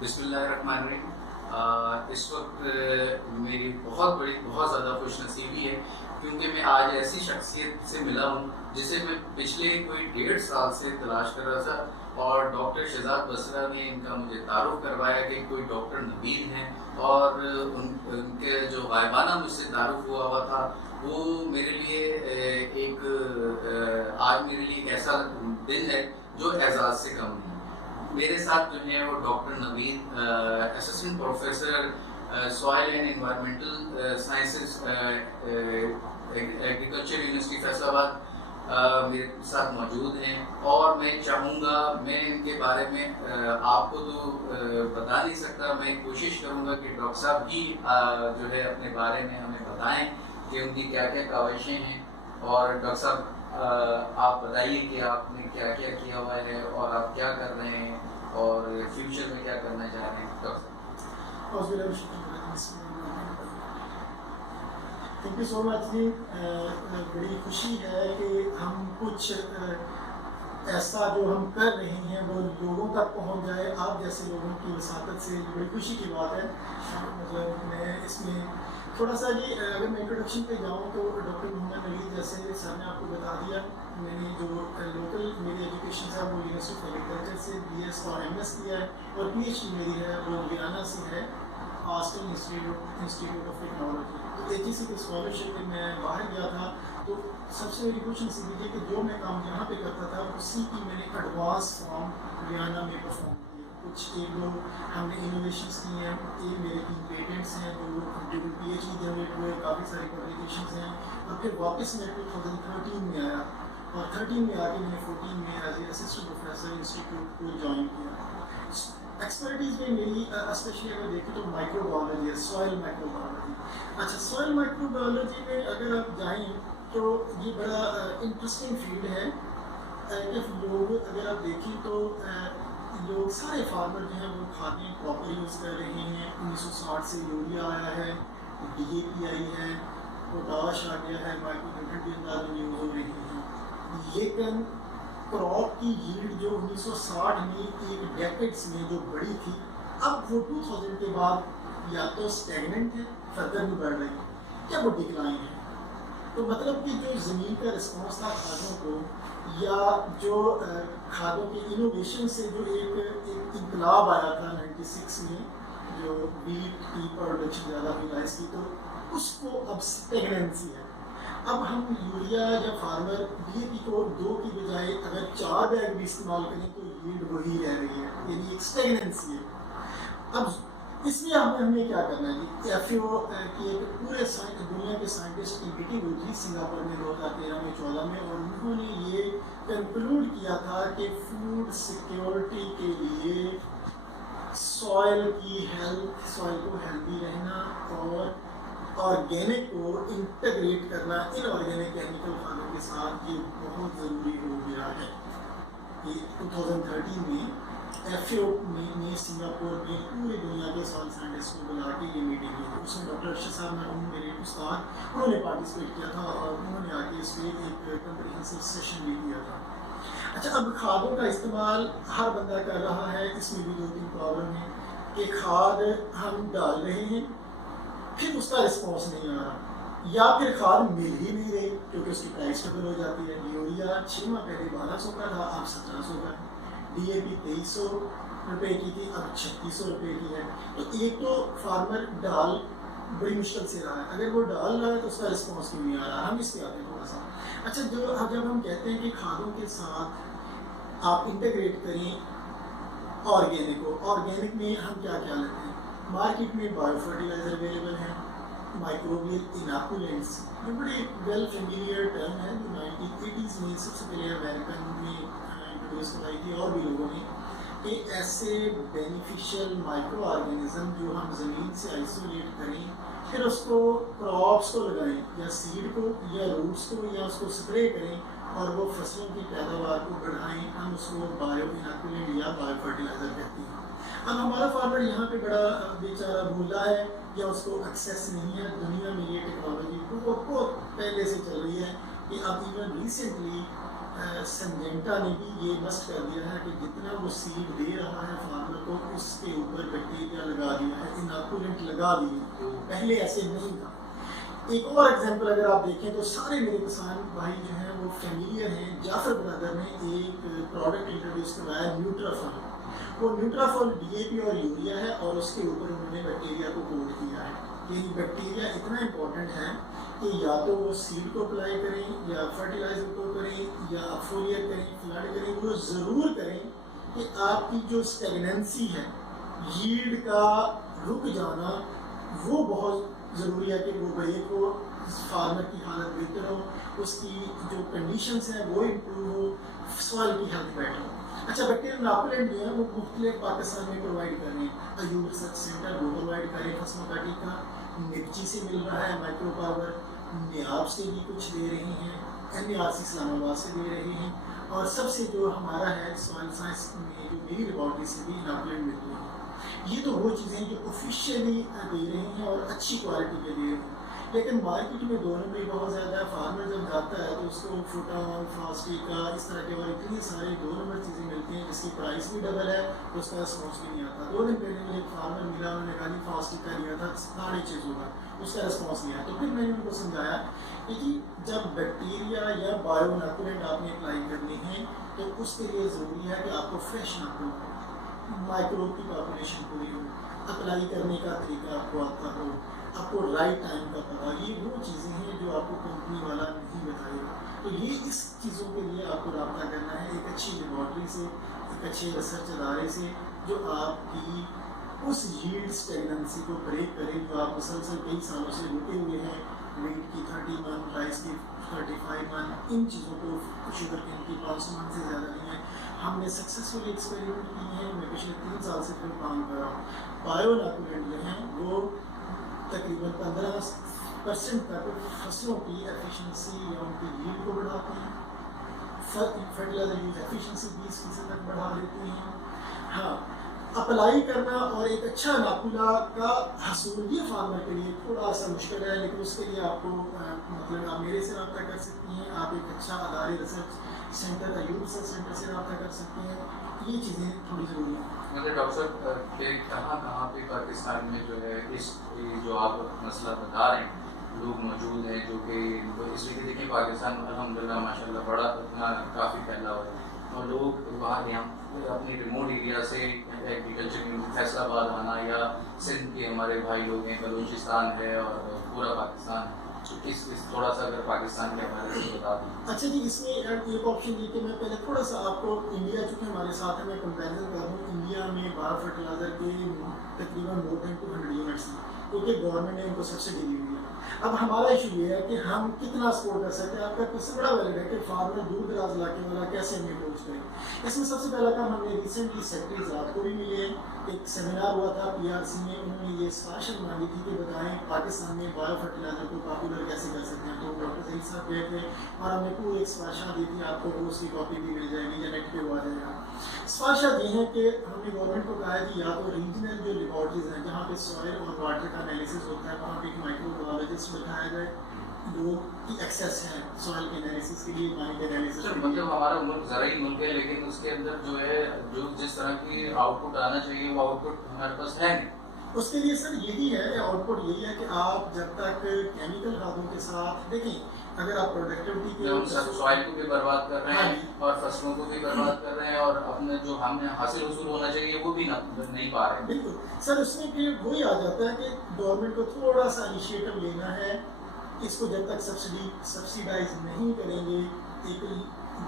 बिस्मिल्लाहिर्रहमानिर्रहीम। इस वक्त मेरी बहुत ज़्यादा खुशनसीबी है क्योंकि मैं आज ऐसी शख्सियत से मिला हूँ जिसे मैं पिछले कोई 1.5 साल से तलाश कर रहा था और डॉक्टर शहजाद बसरा ने इनका मुझे तारुफ करवाया कि कोई डॉक्टर नवीद हैं और उनके जो गायबाना मुझसे तारुफ हुआ था वो मेरे लिए आज मेरे लिए एक ऐसा दिन है जो एजाज़ से कम नहीं। मेरे साथ जो है वो doctor Naveed assistant professor soil and environmental sciences agriculture university Faisalabad मेरे साथ मौजूद हैं और मैं चाहूँगा मैं इनके बारे में आपको तो बता नहीं सकता। मैं कोशिश करूँगा कि डॉक्टर साहब ही जो है अपने बारे में हमें बताएं कि उनकी क्या क्या काविशें हैं। और डॉक्टर साहब आप बताइए कि आपने क्या क्या किया हुआ है और आप क्या कर रहे हैं और फ्यूचर में क्या करना चाह रहे हैं डॉक्टर साहब। थैंक यू सो मच जी। बड़ी खुशी है कि हम कुछ ऐसा जो हम कर रहे हैं वो लोगों तक पहुंच जाए। आप जैसे लोगों की वसातत से बड़ी खुशी की बात है। मतलब मैं इसमें थोड़ा सा जी अगर मैं इंट्रोडक्शन पे जाऊँ तो डॉक्टर मोहम्मद नवीद जैसे सर ने आपको बता दिया, मैंने जो लोकल मेरी एजुकेशन है वो यूनिवर्सिटी ऑफ एग्रीकल्चर से BS और MS किया है और PhD मेरी है वो गिराना से है, ऑस्टिन इंस्टीट्यूट ऑफ टेक्नोलॉजी। तो HEC की स्कॉलरशिप में मैं बाहर गया था तो सबसे बड़ी खुशनसीबी थी कि जो मैं काम यहाँ पे करता था उसी की मैंने एडवांस फॉर्म गिराना में परफॉर्म किया। कुछ एक दो हमने इनोवेशंस किए हैं, एक मेरे 3 पेटेंट्स हैं जो PhD जनरेट हुए, काफ़ी सारी पब्लिकेशंस हैं। और फिर वापस मैं 2013 में आया और 13 में आके मैंने 14 में as a assistant professor institute को ज्वाइन किया। एक्सपर्टीज़ में मेरी स्पेशली अगर देखें तो माइक्रोबायोलॉजी है, सॉइल माइक्रोबायोलॉजी। अच्छा, सॉइल माइक्रोबायोलॉजी में अगर आप जाएँ तो ये बड़ा इंटरेस्टिंग फील्ड है कि लोग अगर आप देखें तो लोग सारे फार्मर जो हैं वो खादें प्रॉपर यूज़ कर रहे हैं। 1960 से यूरिया आया है, DAP आई है, पोटाश आ गया है, माइक्रोन्यूट्रिएंट के अंदर में यूज़ हो रही हैं। लेकिन क्रॉप की यील्ड जो 1960 में एक डेकेड्स में जो बड़ी थी, अब वो 2000 के बाद या तो स्टैग्नेंट है, फर्दर भी बढ़ रही है, या वो डिक्लाइन है। तो मतलब कि जो ज़मीन का रिस्पॉन्स था खादों को या जो खादों के इनोवेशन से जो एक इनकलाब आया था 96 में जो वीट की प्रोडक्शन ज़्यादा हुई राइस की, तो उसको अब स्टेगनेंसी है। अब हम यूरिया या फार्मर DAP को 2 की बजाय अगर 4 बैग भी इस्तेमाल करें तो यील्ड वही रह रही है, यानी एक स्टेगनेंसी है। अब इसलिए हमें क्या करना है कि FAO की एक पूरे दुनिया के साइंटिस्ट की मीटिंग हुई थी सिंगापुर में 2013 में 14 में, और उन्होंने ये कंक्लूड किया था कि फूड सिक्योरिटी के लिए सॉइल की हेल्थ, सॉइल को हेल्दी रहना और ऑर्गेनिक को इंटीग्रेट करना इनऑर्गेनिक केमिकल खानों के साथ ये बहुत ज़रूरी हो गया है। ये 2013 में FAO ने सिंगापुर में पूरी दुनिया के सॉइल साइंटिस्ट को बुला के ये मीटिंग की थी। उसमें डॉक्टर अर्शद साहब मरहूम मेरे उस्ताद, उन्होंने पार्टिसिपेट किया था और उन्होंने आके इस पर एक कम्प्रिहेंसिव सेशन भी किया था। अच्छा, अब खादों का इस्तेमाल हर बंदा कर रहा है, इसमें भी 2-3 प्रॉब्लम है कि खाद हम डाल रहे हैं फिर उसका रिस्पॉन्स नहीं आ रहा, या फिर खाद मिल ही नहीं रही क्योंकि उसकी प्राइस डबल हो जाती है। यूरिया 6 माह पहले 1200 का था, अब 1700 का है। DAP 2300 रुपये की थी, अब 3600 रुपये की है। तो एक तो फार्मर डाल बड़ी मुश्किल से रहा है, अगर वो डाल रहा है तो उसका रिस्पॉन्स क्यों नहीं आ रहा। हम इस पर आते हैं थोड़ा सा। अच्छा, जब हम कहते हैं कि खादों के साथ आप इंटीग्रेट करें ऑर्गेनिक को, ऑर्गेनिक में हम क्या क्या लेते हैं? मार्केट में बायो फर्टिलाइजर अवेलेबल हैं, माइक्रोबियल इनाकुलेंट्स, ये बड़ी वेल फेमिलियर टर्म है जो 1980s में सबसे पहले अमेरिकन में इंट्रोड्यूस कराई थी और भी लोगों ने, कि ऐसे बेनिफिशियल माइक्रो ऑर्गेनिज्म जो हम ज़मीन से आइसोलेट करें फिर उसको क्रॉप्स को लगाएं या सीड को या रूट्स को या उसको स्प्रे करें और वो फसलों की पैदावार को बढ़ाएं, हम उसको बायो इनाकुलेंट या बायो फर्टिलाइजर कहते हैं। अब हमारा फार्मर यहाँ पे बड़ा बेचारा भूला है या उसको एक्सेस नहीं है। दुनिया में ये टेक्नोलॉजी बहुत पहले से चल रही है कि अब इवन रिसेंटली सिंजेंटा ने भी ये मस्ट कर दिया है कि जितना वो सीड दे रहा है फार्मर को उसके ऊपर बैक्टीरिया लगा दिया है, इनॉकुलेंट लगा दिए, पहले ऐसे नहीं था। एक और एग्जांपल अगर आप देखें तो सारे मेरे किसान भाई जो हैं वो फेमिलियर हैं। जाफर ब्रदर ने एक प्रोडक्ट इंट्रोड्यूस करवाया न्यूट्राफॉल। वो न्यूट्राफॉल डीएपी और यूरिया है और उसके ऊपर उन्होंने बैक्टीरिया को कोट किया है। ये बैक्टीरिया इतना इम्पोर्टेंट है कि या तो वो सीड को अप्लाई करें या फर्टिलाइजर को करें या अफोलियर करें, फ्लड करें, वो ज़रूर करें कि आपकी जो स्टेगनेंसी है, यील्ड का रुक जाना, वो बहुत ज़रूरी है कि वो ब्रेक हो, फार्मर की हालत बेहतर हो, उसकी जो कंडीशंस हैं वो इम्प्रूव हो, सॉइल की हेल्थ बेटर हो। अच्छा, बैक्टीरियल इनॉकुलेंट जो है वो मुख्तलिफ पाकिस्तान में प्रोवाइड कर रहे हैं। अयूब रिसर्च सेंटर वो प्रोवाइड कर रहे हैं फसलों का टीका, मिर्ची से मिल रहा है, माइक्रो पावर, नियाब से भी कुछ दे रही हैं, NARC इस्लामाबाद से दे रही हैं, और सबसे जो हमारा है सॉइल साइंस में जो मेरी लेबॉर्ट्री से भी इनॉकुलेंट मिल रही है। ये तो वो चीज़ें जो ऑफिशियली दे रही हैं और अच्छी क्वालिटी के दे रही हैं, लेकिन मार्केट में दोनों में बहुत ज़्यादा है। फार्मर जब जाता है तो उसको फुटान, फास्टिका, इस तरह के और इतनी सारी 2 नंबर चीज़ें मिलती हैं जिसकी प्राइस भी डबल है, तो उसका रिस्पॉन्स भी नहीं आता। 2 दिन पहले मुझे एक फार्मर मिला, उन्होंने कहा जी फास्टिका लिया था 650 का, उसका रिस्पॉन्स नहीं आया। तो फिर मैंने उनको समझाया कि जब बैक्टीरिया या बायो इनॉकुलेंट आपने अप्लाई करनी है तो उसके लिए ज़रूरी है कि आपको फ्रेश इनॉकुलेंट, माइक्रोब की पॉपुलेशन पूरी हो, अप्लाई करने का तरीका आपको आता हो, आपको राइट टाइम का पता। ये वो चीज़ें हैं जो आपको कंपनी वाला नहीं बताएगा। तो ये इस चीज़ों के लिए आपको रब्ता करना है एक अच्छी लेबॉर्ट्री से, एक अच्छे रिसर्च अदारे से, जो आपकी उस यील्ड स्टेगनेंसी को ब्रेक करे जो आप मुसलसल कई सालों से रुके हुए हैं। वीट की 30 मन, राइस की 35 मन, इन चीज़ों को, शुगर केन की 500 मन से ज़्यादा नहीं है। हमने सक्सेसफुल एक्सपेरिमेंट किए हैं। मैं पिछले 3 साल से फिर काम कर रहा हूँ। बायो इनॉकुलेंट जो हैं वो तकरीबन 15% तक फसलों की एफिशिएंसी या उनकी यील्ड को बढ़ाती हैं। फर्टिलाइजर यूज एफिशिएंसी 20% तक बढ़ा देती हैं। हाँ, अप्लाई करना और एक अच्छा नाकुला का हसूल ये फार्मर के लिए थोड़ा सा मुश्किल है, लेकिन उसके लिए आपको मतलब आप मेरे से रब्ता कर सकती हैं, आप एक अच्छा अदारे research centre, Ayub research centre से रब्ता कर सकते हैं। ये चीज़ें थोड़ी ज़रूरी हैं। मतलब डॉक्टर साहब कहाँ पे पाकिस्तान में जो है इस जो आप मसला बता रहे हैं लोग मौजूद हैं जो कि इसलिए कि देखिए पाकिस्तान अल्हम्दुलिल्लाह माशाल्लाह बड़ा इतना काफ़ी फैला हुआ है और लोग वहाँ यहाँ अपनी रिमोट एरिया से एग्रीकल्चर में फैसलाबाद आना या सिंध के हमारे भाई लोग हैं, बलूचिस्तान है और पूरा पाकिस्तान है। तो इस थोड़ा सा अगर पाकिस्तान के हवाले से बता दें। अच्छा जी, इसमें एक ऑप्शन ये कि मैं पहले थोड़ा सा आपको इंडिया चूँकि हमारे साथ है, मैं कंपैरिजन कर दूँ। इंडिया में बायो फर्टिलाइजर के तकरीबन मोर देन 200 यूनिट्स हैं क्योंकि गवर्नमेंट ने उनको सब्सिडी दी हुई है। अब हमारा इशू ये है कि हम कितना सपोर्ट कर सकते हैं। आपका किससे बड़ा वैलिड है कि फार्मर दूर दराज इलाके वाला कैसे हमें अप्रोच करें। इसमें सबसे पहला काम हमने रिसेंटली सेक्रेटरी ज़ात को भी मिले, एक सेमिनार हुआ था PRC में, उन्होंने ये सिफारिश मांगी थी कि बताएं पाकिस्तान में बायो फर्टिलाइजर को पॉपुलर कैसे कर सकते हैं। तो डॉक्टर सईद साहब गए थे और हमने पूरी एक सिफारिशा दी थी, आपको वो उसकी कॉपी भी मिल जाएगी या नेट पे आ जाएगा। सिफारिशा ये है कि हमने गवर्नमेंट को कहा है कि या तो रीजनल जो लेबॉर्ट्रीज हैं जहाँ पे सॉइल और वाटर का एनालिसिस होता है वहाँ पे एक माइक्रोबायोलॉजिस्ट बैठाया जाए, लोग की एक्सेस है सॉइल के एनालिसिस के लिए, पानी के एनालिसिस के लिए। मतलब हमारा मुल्क ज़राई मुल्क है लेकिन उसके अंदर जो है जो जिस तरह की आउटपुट आना चाहिए वो आउटपुट हमारे पास है नहीं। उसके लिए सर यही है, आउटपुट यही है कि आप जब तक केमिकल खादों के साथ देखें, अगर आप प्रोडक्टिविटी के हम सब सॉइल को भी बर्बाद कर रहे हैं और फसलों को भी बर्बाद कर रहे हैं और अपने जो हमें हासिल हुसूल होना चाहिए वो भी नहीं पा रहे हैं। बिल्कुल सर, उसमें फिर वही आ जाता है कि गवर्नमेंट को थोड़ा सा इनिशिएटिव लेना है। इसको जब तक सब्सिडाइज नहीं करेंगे, एक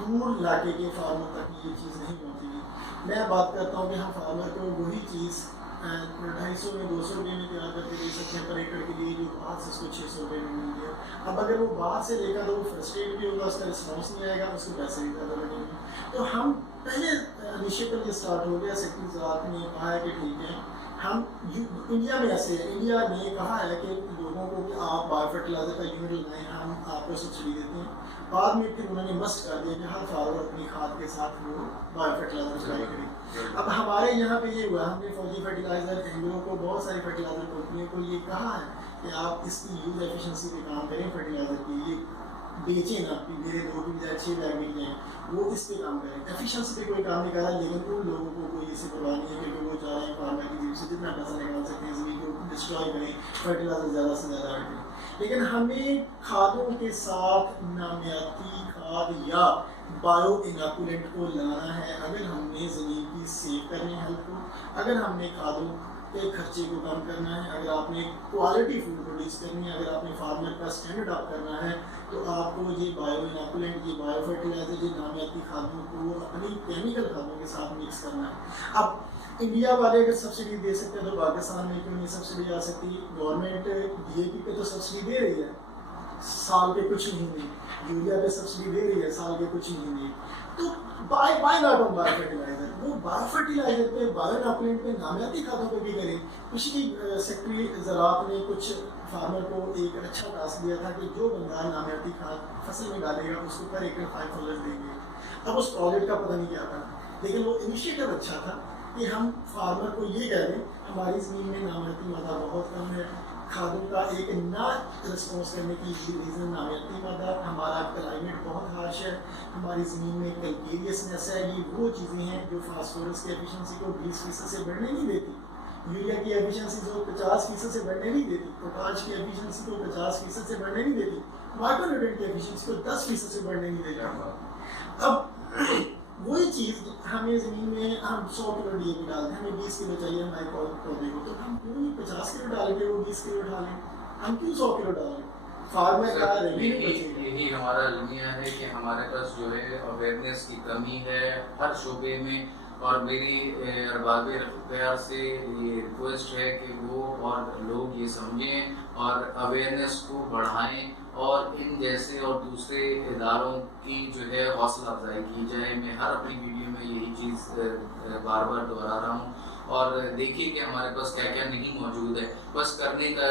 दूर इलाके के फार्मर तक ये चीज़ नहीं पहुँचेगी। मैं बात करता हूँ कि हम फार्मर को वही चीज़ 250 में 200 रुपये में तैयार करके दे सकते हैं पर एकड़ के लिए, जो बाहर से उसको 600 रुपये में मिल गया। अब अगर वो बाहर से लेगा तो वो फ्रस्ट्रेट भी होगा, उसका रिस्पॉन्स नहीं आएगा, उसको पैसे भी ज़्यादा लगेंगे। तो हम पहले इनिशिएटिव ये स्टार्ट हो गया, सेक्रेटरी साहब ने कहा है कि ठीक है हम इंडिया में ऐसे है, इंडिया ने कहा है कि लोगों को कि आप बायो फर्टिलाइजर का यूनिट लगाएं, हम आपको सब्सिडी देते हैं। बाद में फिर उन्होंने मस्ट कर दिया कि हर फार्मर अपनी खाद के साथ वो बायो फर्टिलाइजर अप्लाई करें। अब हमारे यहाँ पे ये हुआ, हमने फौजी फर्टिलाइजर, एंग्रो को, बहुत सारी फर्टिलाइजर कंपनियों को ये कहा है कि आप इसकी यूज एफिशिएंसी पे काम करें, फर्टिलाइजर की ये बेचें ना, मेरे 2 की बजाय 6 बैग मिल जाएँ, वो इस पे काम करें। एफिशिएंसी पे कोई काम नहीं कर रहा, लेकिन उन लोगों को कोई इससे परवाह नहीं है क्योंकि वो जा रहे हैं जितना पैसा निकाल सकते हैं ज़मीन को डिस्ट्रॉय करें, फर्टिलाइजर ज़्यादा से ज़्यादा ऐड करें। लेकिन हमें खादों के साथ नामियाती खाद या बायो इनाकुलेंट को लाना है अगर हमने ज़मीन की सेव करनी है हेल्थ को, अगर हमने खादों के खर्चे को कम करना है, अगर आपने क्वालिटी फूड प्रोड्यूस करनी है, अगर आपने फार्मर का स्टैंडर्ड अप करना है, तो आपको ये बायो इनाकुलेंट, ये बायो फर्टिलाइजर, ये नामियाती खादों को अपनी केमिकल खादों के साथ मिक्स करना है। अब इंडिया वाले अगर सब्सिडी दे सकते हैं तो पाकिस्तान में क्यों नहीं सब्सिडी आ सकती? गवर्नमेंट DAP पे तो सब्सिडी दे रही है साल के कुछ महीने, यूरिया पे सब्सिडी दे रही है साल के कुछ महीने, तो by not on bio fertiliser, वो बायो फर्टिलाइजर पे, बायो इनोकुलेंट पे, नामियाती खादों पे भी करें। पिछली सेक्रेटरी ज़राअत ने कुछ फार्मर को एक अच्छा टास्क दिया था कि जो बंदा नामियाती खाद फसल में डालेगा उसको पर एकड़ $5 देंगे। अब उस प्रोजेक्ट का पता नहीं क्या था, लेकिन वो इनिशिएटिव अच्छा था कि हम फार्मर को ये कह दें हमारी ज़मीन में नामियाती मादा बहुत कम है, खादों का एक ना रिस्पॉन्स करने की रीज़न नामियाती मादा, हमारा क्लाइमेट बहुत हार्श है, हमारी ज़मीन में कैल्केरियसनेस है, ये वो चीज़ें हैं जो फास्फोरस की एफिशिएंसी को 20% से बढ़ने नहीं देती, यूरिया की एफिशिएंसी को 50% से बढ़ने नहीं देती, पोटाश की एफिशिएंसी को 50% से बढ़ने नहीं देती, माइक्रोन्यूट्रिएंट की एफिशिएंसी को 10% से बढ़ने नहीं देती। अब वही चीज़ हमें ज़मीन में हम 100 किलो DAP डालते हैं, हमें 20 किलो चाहिए हमारे पौधे को, तो हम क्यों नहीं 50 किलो डाल के वो 20 किलो डालें? हम क्यों 100 किलो डालें? फार्मर का यही हमारा अलमिया है कि हमारे पास जो है अवेयरनेस की कमी है हर शोबे में, और मेरी अरबाब इख्तियार से ये रिक्वेस्ट है कि वो और लोग ये समझें और अवेयरनेस को बढ़ाएं और इन जैसे और दूसरे इदारों की जो है हौसला अफजाई की जाए। मैं हर अपनी वीडियो में यही चीज़ बार बार दोहरा रहा हूँ, और देखिए कि हमारे पास क्या क्या नहीं मौजूद है, बस करने का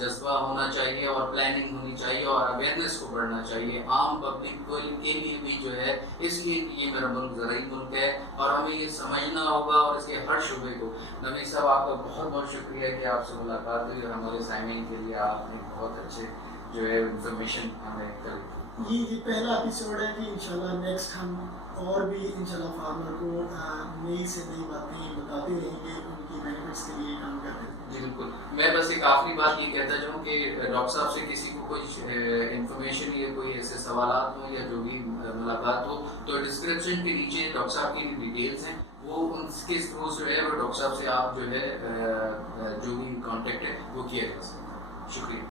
जज्बा होना चाहिए और प्लानिंग होनी चाहिए और अवेयरनेस को बढ़ना चाहिए आम पब्लिक को के लिए भी जो है, इसलिए कि ये मेरा मुल्क ज़राई मुल्क है और हमें ये समझना होगा और इसके हर शुबे को। नवीन साहब, आपका बहुत बहुत शुक्रिया कि आपसे मुलाकात हुई और हमारे साइमिन के लिए आपने बहुत अच्छे जो है इंफॉर्मेशन हमें करी। ये पहला एपिसोड है कि इंशाल्लाह नेक्स्ट हम और भी इंशाल्लाह फार्मर को नई से नई बातें बताते रहेंगे, उनकी बेनिफिट्स के लिए काम करते हैं। जी बिल्कुल। मैं बस एक आखिरी बात ये कहता जाऊँ कि डॉक्टर साहब से किसी को कोई इन्फॉर्मेशन या कोई ऐसे सवालात हो या जो भी मुलाकात हो, तो डिस्क्रिप्शन के नीचे डॉक्टर साहब की डिटेल्स हैं, वो उनके थ्रू जो है वो डॉक्टर साहब से आप जो है जो भी कॉन्टेक्ट है वो किया जा सकता है। शुक्रिया।